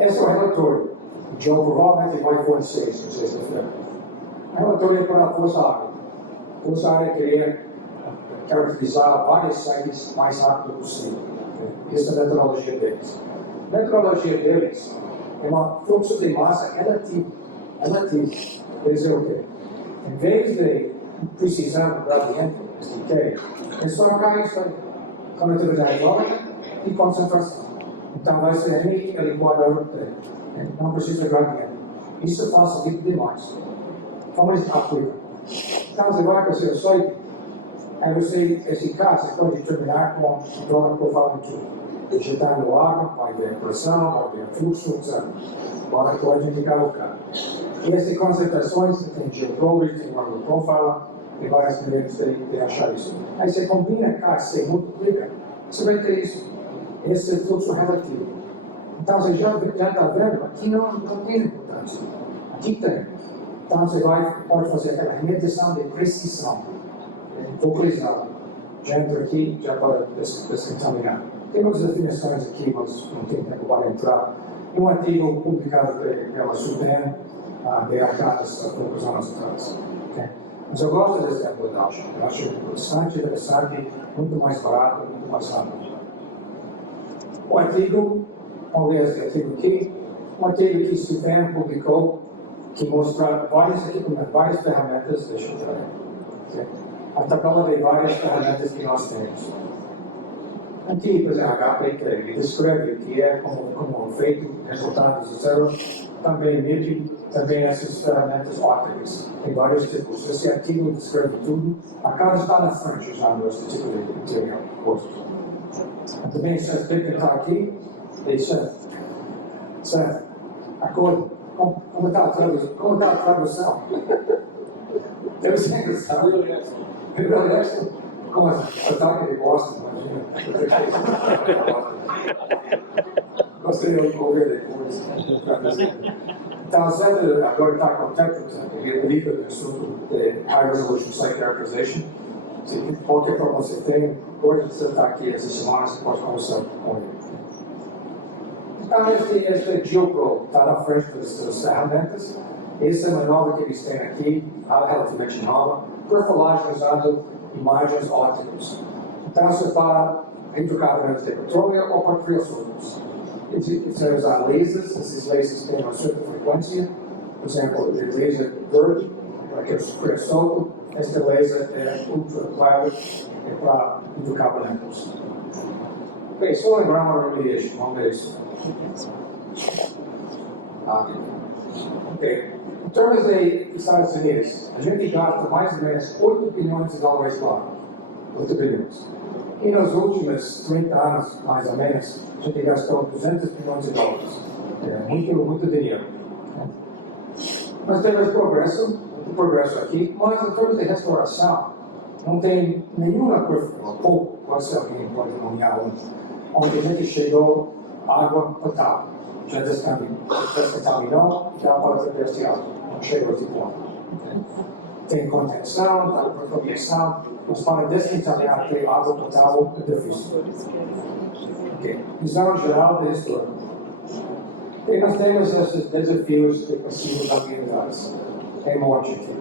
Esse é o relatório. O Joe provavelmente vai fornecer isso na sexta-feira. O relatório é para a Força Área. A Força Área queria caracterizar vários sites mais rápido possível. Essa é a metodologia deles. A metodologia deles é um fluxo de massa relativo. Quer dizer o quê? Em vez de precisar do gradiente, é só jogar isso aí. Condutividade hidráulica e concentração. Então vai ser M elevado ao T. Não precisa de gradiente. Isso facilita demais. Como isso aplica? Então você vai para o seu site, aí você, esse caso, você pode determinar com a droga que eu falo aqui. Injetando água, vai ver a pressão, vai ver o fluxo, etc. Agora pode indicar o cara. E essas concentrações, tem geoprobe, tem uma profile, tem várias maneiras de achar isso. Aí você combina cá, você multiplica, você vai ter isso. Esse é o fluxo relativo. Então você já está vendo, aqui não tem importância. Aqui tem. Então você pode fazer aquela remediação de precisão, focalizada. Já entra aqui, já pode descontaminar. Tem umas definições aqui, mas não tem tempo para entrar. Um artigo publicado pela SUDEM, de arcadas, há poucos anos atrás. Mas eu gosto dessa abordagem. Eu acho bastante interessante, muito mais barato, muito mais rápido. O artigo, vamos ver esse artigo aqui. Um artigo que SUDEM publicou, que mostra vários equipamentos, várias ferramentas, deixa eu ver. A tabela de várias ferramentas que nós temos. Aqui, por exemplo, HPT, ele descreve que é como feito, resultados do zero, também mede, também essas ferramentas ópticas, tem vários tipos. Esse artigo descreve tudo, a cara está na frente usando esse tipo de material. Também o CFP que está aqui, certo? Acordo. Como está a tradução? Deve ser engraçado. Como assim? Ataque de Boston, imagina. Gostaria de ouvir depois. Então, sempre agora está contente, ele é livre do assunto de High Resolution Site Characterization. Se qualquer problema você tem, hoje você está aqui essa semana, você pode conversar com ele. Então, este GeoPro está na frente das ferramentas. Essa é uma nova que eles têm aqui, relativamente nova. Perfilagem usando imagens ópticas. Então, você para hidrocarburantes de petróleo ou para criossolventes. Você vai usar lasers, esses lasers têm uma certa frequência. Por exemplo, o laser verde para que o solto, esta laser é ultraviolet, é para hidrocarbonetos. Ok, só lembrar uma remediation, vamos ver isso. Ok, em termos dos Estados Unidos, a gente gasta mais ou menos 8 bilhões de dólares lá. 8 bilhões. E nos últimos 30 anos, mais ou menos, a gente gastou 200 bilhões de dólares. É muito dinheiro. Nós temos progresso, muito progresso aqui, mas em termos de restauração, não tem nenhuma coisa, pouco, pode ser alguém pode nomear onde a gente chegou à água potável. Já descontaminou, já pode ser bestial. Não chegou a esse ponto. Tem contenção, tem proteção, mas para descontaminar aquele água potável é difícil. Okay. Visão geral da história. E nós temos esses desafios de possíveis ambientais. Tem morte aqui.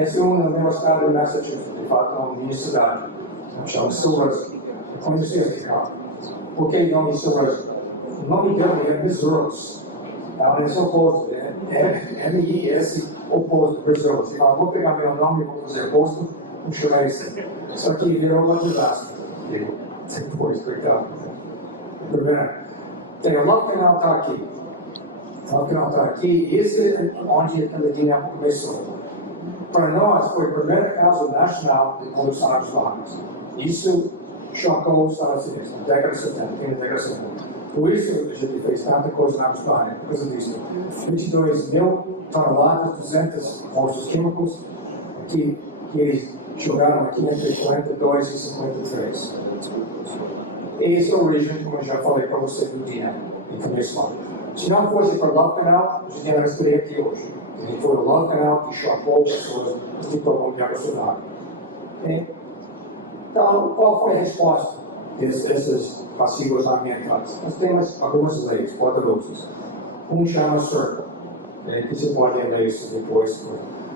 Esse é no meu estado de Massachusetts, de fato, na minha cidade. Chama Silvers. Conheci este carro. Por que o nome Silvers? O nome dele é Besouros. É oposto, é M-I-S, oposto, Besouros. Eu vou pegar meu nome e vou fazer oposto, não chamar isso. Isso aqui virou um desastre. Sempre foi explicado. Tem o lockdown está aqui. O lockdown está aqui, e esse é onde aquela dinâmica começou. Para nós, foi o primeiro caso nacional de poluição dos lagos. Isso chocou os Estados Unidos na década de 70, fim da década de 70. Por isso, a gente fez tanta coisa na Espanha, por causa disso. 22 mil toneladas, 200 postos químicos, que eles jogaram aqui entre 42 e 53. E essa é a origem, como eu já falei para você, do dia, em começo lá. Se não fosse para o lockdown, a gente não estaria aqui hoje. E foi o lockdown que chocou pessoas que tomam de água solar. Então, qual foi a resposta desses passivos ambientais? Nós temos algumas leis poderosas. Um chama CERCLA, que você pode ler isso depois.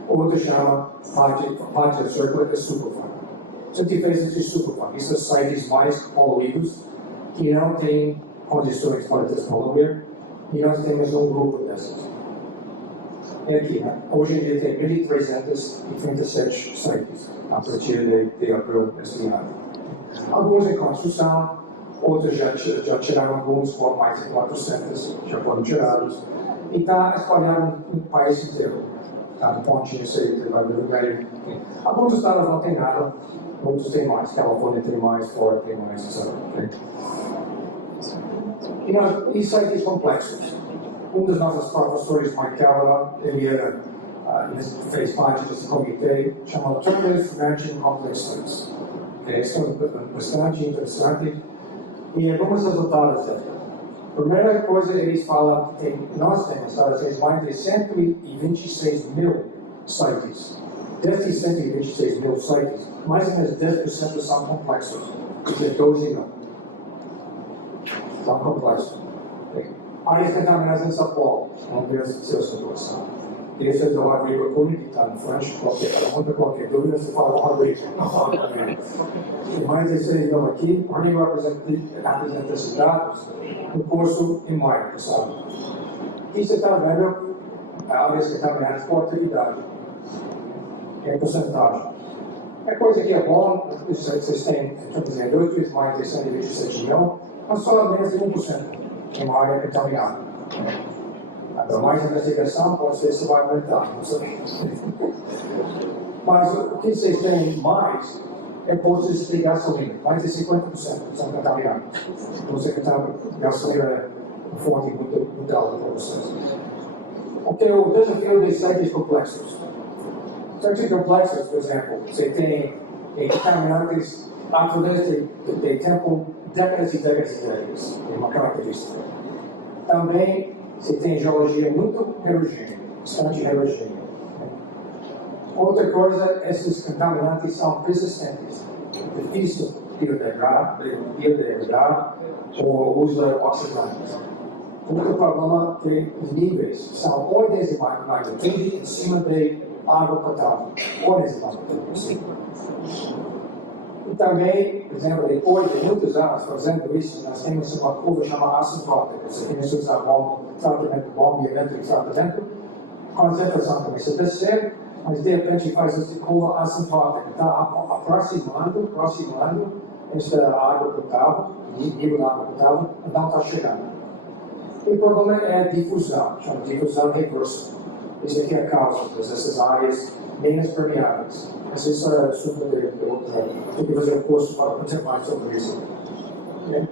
Outro chama parte da CERCLA é Superfund. A gente fez esse Superfund, esses sites mais poluídos que não têm condições para despoluir, e nós temos um grupo desses. Aqui, né? Hoje em dia tem 1.337 sites a partir de abril deste ano. Alguns em construção, outros já tiraram alguns, por mais de 400 já foram tirados, e está espalhado no país inteiro. Está no pontinho seco, vai ver o velho. Alguns estados não tem nada, outros tem mais. Califórnia tem mais, Florida tem mais, etc. E sites complexos. Um dos nossos professores, Mike Cavanaugh, ele fez parte desse comitê, chama Alternative Prevention Complex Studies. Isso é bastante interessante. E alguns resultados dele. Primeira coisa, eles falam que nós temos, mais de 126 mil sites. Desses 126 mil sites, mais ou menos 10% são complexos. Isso é 12 mil. São complexos. Áreas contaminadas em São Paulo, vamos ver se é a situação. Esse é do Rodrigo Cunha, que está no frente, qualquer dúvida, você fala Rodrigo, não fala também. E mais de 6 mil aqui, onde eu apresento esses dados no curso em maio, pessoal. E você está vendo áreas contaminadas por atividade. É porcentagem. É coisa que é bom, vocês têm, estamos em indústrias, mais de 127 mil, mas só menos de 1% em uma área contaminada. Agora, mais investigação, pode ser que isso vai aumentar, não sei. Mas o que vocês têm mais é postos de gasolina, mais de 50% são contaminados. Então, você gasolina é uma fonte muito alta para vocês. Ok, o desafio de sites complexos. Sites complexos, por exemplo, você tem contaminantes através de tempo, décadas e décadas e décadas. É uma característica. Também você tem geologia muito heterogênea, bastante heterogênea. Outra coisa, esses contaminantes são persistentes. É difícil biodegradar ou usa oxidantes. Outro problema é que os níveis são ordens de magnitude em cima de água potável. Ordens de magnitude. E também, por exemplo, depois de muitos anos fazendo isso, nós temos uma curva chamada assintótica. Você começa a usar bomba, tratamento bomba e evento de tratamento. A concentração começa a descer, mas de repente faz essa curva assintótica, está aproximando essa água potável, nível da água potável, não está chegando. E o problema é a difusão, chama difusão reversa. Isso aqui é a causa dessas áreas menos permeáveis. Mas isso é assunto de outra. Tem que fazer um curso para contar mais sobre isso. Okay?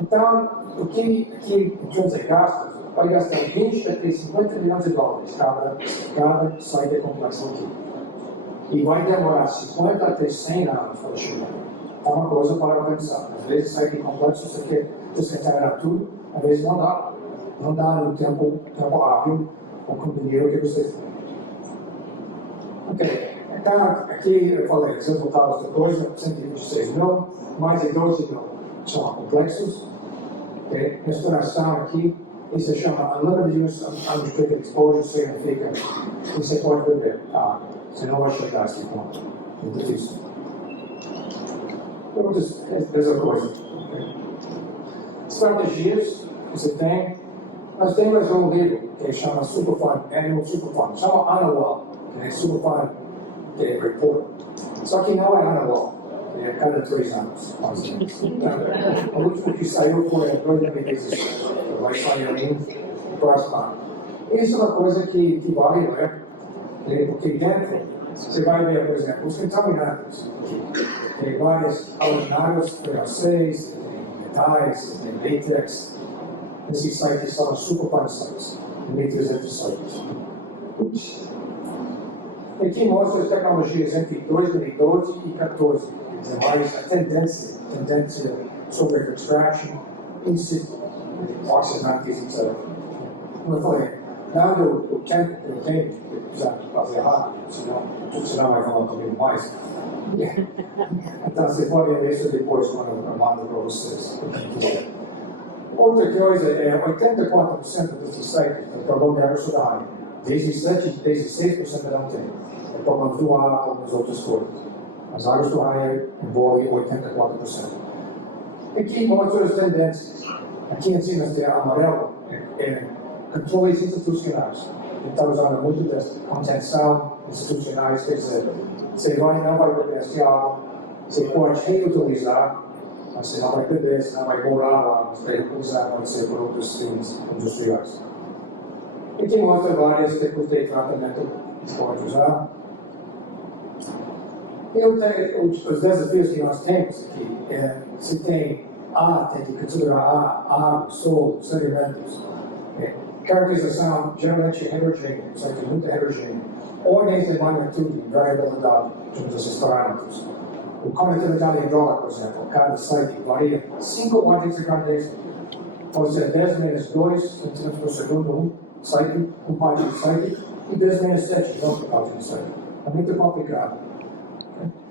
Então, o que aqui, em termos de gastos, vai gastar 20 até 50 milhões de dólares cada site complexo aqui. E vai demorar 50 até 100 anos para chegar. É uma coisa para pensar. Às vezes, site complexo, você quer integrar tudo, às vezes não dá. Não dá no tempo hábil com o dinheiro que você tem. Ok. Então, aqui eu falei, os resultados de 126 mil, mais de 12 mil são complexos. Okay. Restauração aqui, isso se chama Unlimited Use Unrestricted Exposure, significa que você pode beber água. Você não vai chegar a esse ponto. É difícil. Essa coisa. Okay. Estratégias que você tem. Nós temos um livro que chama Superfund, Annual Superfund, chama anual, que é Superfund Report. Só que não é anual, é cada 3 anos. O último que saiu foi em 2016, vai sair no próximo ano. Isso é uma coisa que vale ler, porque dentro você vai ver, por exemplo, os contaminados. Tem várias halogenadas, PLCs, tem metais, tem latex. Esses sites são super sites, 1.300 sites. Aqui mostra as tecnologias entre 2012 e 2014, quer dizer, mais a tendência sobre extraction, in situ, oxidantes, etc. Como eu falei, dado o tempo que eu tenho, que precisa fazer rápido, senão vai falar comigo mais. Então você pode ver isso depois quando eu mando para vocês. Outra coisa é 84% desses sites têm problema de água sudária. 16% não tem. É problema do ar, algumas outras coisas. As águas do ar envolvem 84%. Aqui mostra as tendências. Aqui em cima tem amarelo, controles institucionais. Ele está usando muito de contenção institucionais, quer dizer, você não vai beber essa água, você pode reutilizar. Mas você não vai beber, você não vai morar lá, você vai usar, pode ser por outros fins industriais. E aqui mostra várias tipos de tratamento que você pode usar. Os desafios que nós temos aqui se tem que considerar água, solo, sedimentos. Caracterização geralmente heterogênea, ou seja, muito heterogênea. Ordens de magnitude, variabilidade de esses parâmetros. O conectividade hidráulica, por exemplo, cada site varia 5 ordens de grandeza. Pode ser 10 menos 2 centímetros por segundo, um parte do site, e 10 menos 7 outra parte do site. É muito complicado.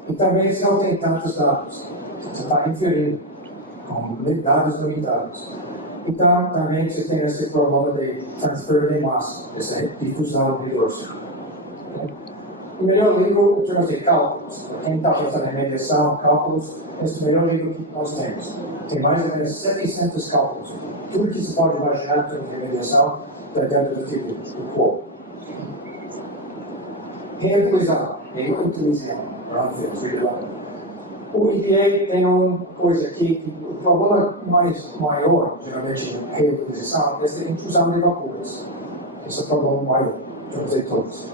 E também se não tem tantos dados, você está inferindo com dados limitados. Então, também você tem esse problema de transfer de massa, essa difusão reversa. O melhor livro em termos de cálculos, para quem está fazendo remediação, cálculos, esse é o melhor livro que nós temos. Tem mais ou menos 700 cálculos. Tudo que se pode imaginar em termos de remediação está dentro do tipo do qual. Reutilizar. O EPA tem uma coisa aqui, que o problema maior, geralmente, em reutilização, é a infusão de vapores. Esse é o problema maior, de todos e todos.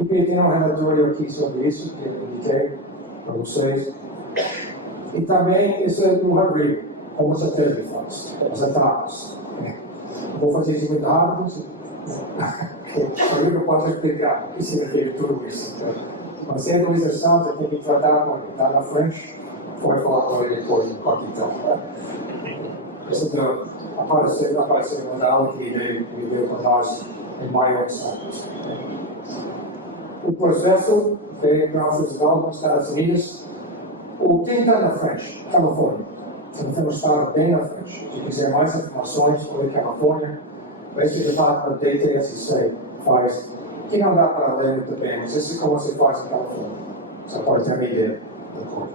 E tem um relatório aqui sobre isso, que eu indiquei para vocês. E também isso é um review, como você teve faz, as etapas. Vou fazer isso muito rápido, eu não posso explicar o que significa tudo isso. Mas sem atualização, você tem que tratar com ele, está na frente, pode falar com ele depois no capitão. Isso apareceu na aula que ele deu para nós em maio de Santos. O processo de nossos desenvolvimento nos Estados Unidos, quem está na frente? Califórnia. Então, temos estado bem na frente. Se quiser mais informações sobre Califórnia, esse departamento da DTSC faz, que não dá para ler muito bem, mas isso é como se faz em Califórnia. Você pode ter uma ideia do corpo.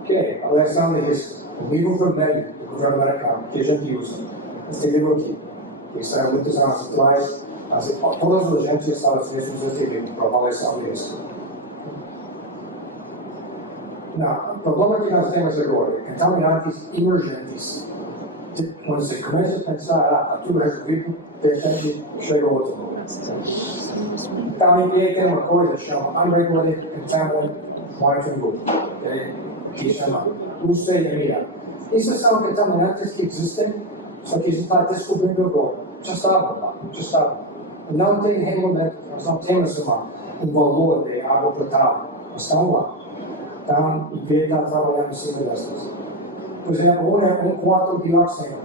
Ok, avaliação de risco. O livro vermelho do governo americano, que a gente usa. Este livro aqui, que saiu muitos anos atrás, Todas as agências dos Estados Unidos nos receberam para avaliação de risco. Não, o problema que nós temos agora é contaminantes emergentes. Quando você começa a pensar, está tudo resolvido, de repente chega outro momento. Também tem uma coisa que chama Unregulated Contaminant Monitoring Group, que chama UCMA. Esses são contaminantes que existem, só que a gente está descobrindo agora. Já estavam lá, já estavam. Não tem regulamento, nós não temos um valor de água potável, estão lá. Então, o que está trabalhando em cima dessas. Por exemplo, um é 1,4-dioxina.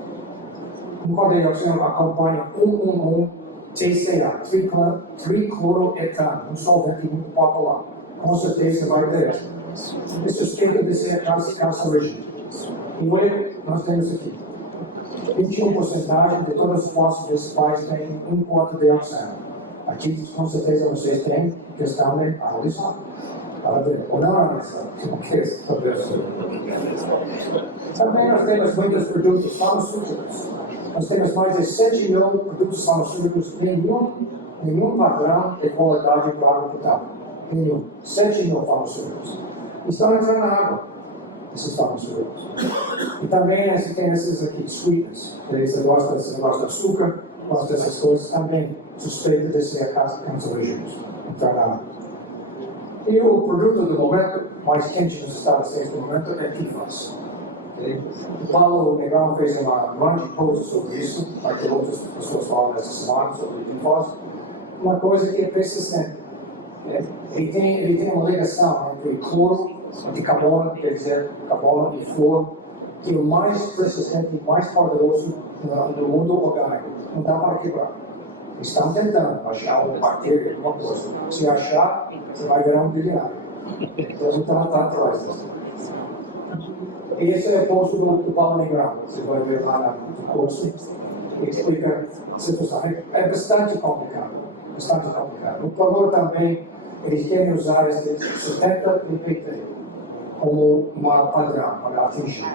1,4-dioxina acompanha 1,1-TCA, tricloroetano, um solvente muito popular. Com certeza vai ter. Esse suspeito de ser cancerígeno. E olha, nós temos aqui. 21% de todas as posses principais têm 1,4-dioxina. Aqui, com certeza, vocês têm questão de analisar. Ou não analisar. Também nós temos muitos produtos farmacêuticos. Nós temos mais de 7 mil produtos farmacêuticos, nenhum padrão de qualidade para água potável. Nenhum. 7 mil farmacêuticos. Estão entrando na água, esses farmacêuticos. E também tem esses aqui, sweeteners. Você gosta desse negócio de açúcar, gosta dessas coisas, também suspeita de ser cancerígenos. Entrar na água. E o produto do momento, mais quente nos Estados Unidos no momento, é PFAS. O Paulo Negrão fez uma grande post sobre isso, para que outras pessoas falam essa semana sobre PFAS. Uma coisa que é persistente. Ele tem uma ligação entre cloro, anticarbono, quer dizer, carbono e flúor, que é o mais persistente e mais poderoso no mundo orgânico. Não dá para quebrar. Estão tentando achar uma bactéria, alguma coisa. Se achar, você vai virar um bilionário. Então, está atrás disso. Esse é o posto do Paulo Negrão. Você vai ver lá no curso. Ele explica a situação. É bastante complicado. Bastante complicado. O problema também, eles querem usar esse 70 ppm como uma padrão para atingir.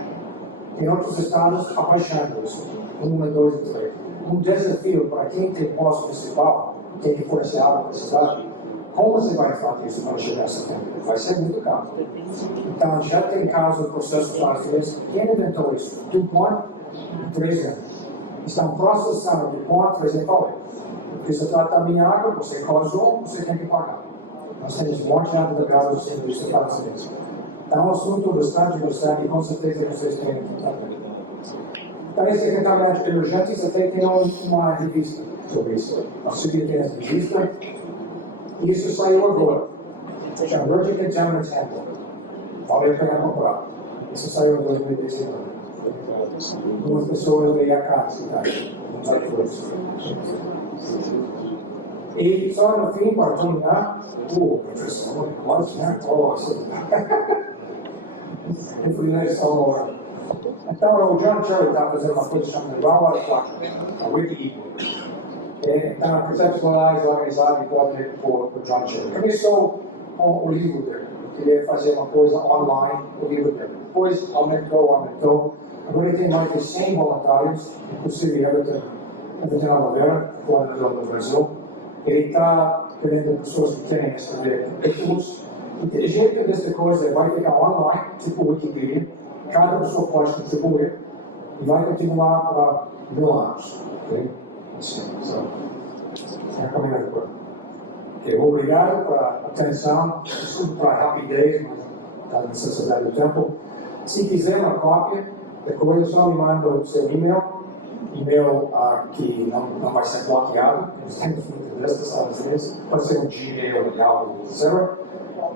Tem outros estados abaixando isso. 1, 2 e 3. Um desafio para quem tem posto municipal, tem que fornecer água para a cidade, como você vai fazer isso para chegar a 70? Vai ser muito caro. Então, já tem casos, processos brasileiros. Quem inventou isso? DuPont, 3 anos. Estão processando DuPont, 3 anos. Porque você trata a minha água, você causou, você tem que pagar. Nós temos morte de advogados dos indústrias brasileiros. Então, é um assunto bastante e com certeza vocês têm que tratar. Parece que contaminantes emergentes até tem uma revista sobre isso. A seguir tem essa revista. E isso saiu agora. Chama Emerging Contaminants Handbook. Vale a pena comprar. Isso saiu em 2019. Algumas pessoas veio a casa, não sei por isso. E só no fim, para terminar, professor, quase, né? Eu fui ler essa hora. Então, o John Cherry está fazendo uma coisa chamada Groundwater Collection, a Wiki. Então, a conceptualize, organizar e pode ler por John Cherry. Começou com o livro dele. Eu queria fazer uma coisa online, o livro dele. Depois aumentou. Agora ele tem mais de 100 voluntários, inclusive Everton Oliveira, coordenador do Brasil. Ele está querendo pessoas que querem escrever currículos. E o jeito dessa coisa vai ficar online, tipo Wikipedia. Cada pessoa pode contribuir e vai continuar para 1000 anos. Okay? É a caminhada agora. Obrigado pela atenção, desculpe pela rapidez, mas está necessidade do tempo. Se quiser uma cópia, depois só me manda o seu e-mail que não vai ser bloqueado, nós temos muitas destas às vezes, pode ser um Gmail, Yahoo, etc.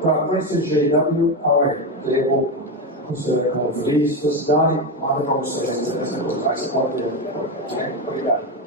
Para a Princeton GW, eu vou com felicidade, manda para vocês essa coisa. Você pode ver. Obrigado.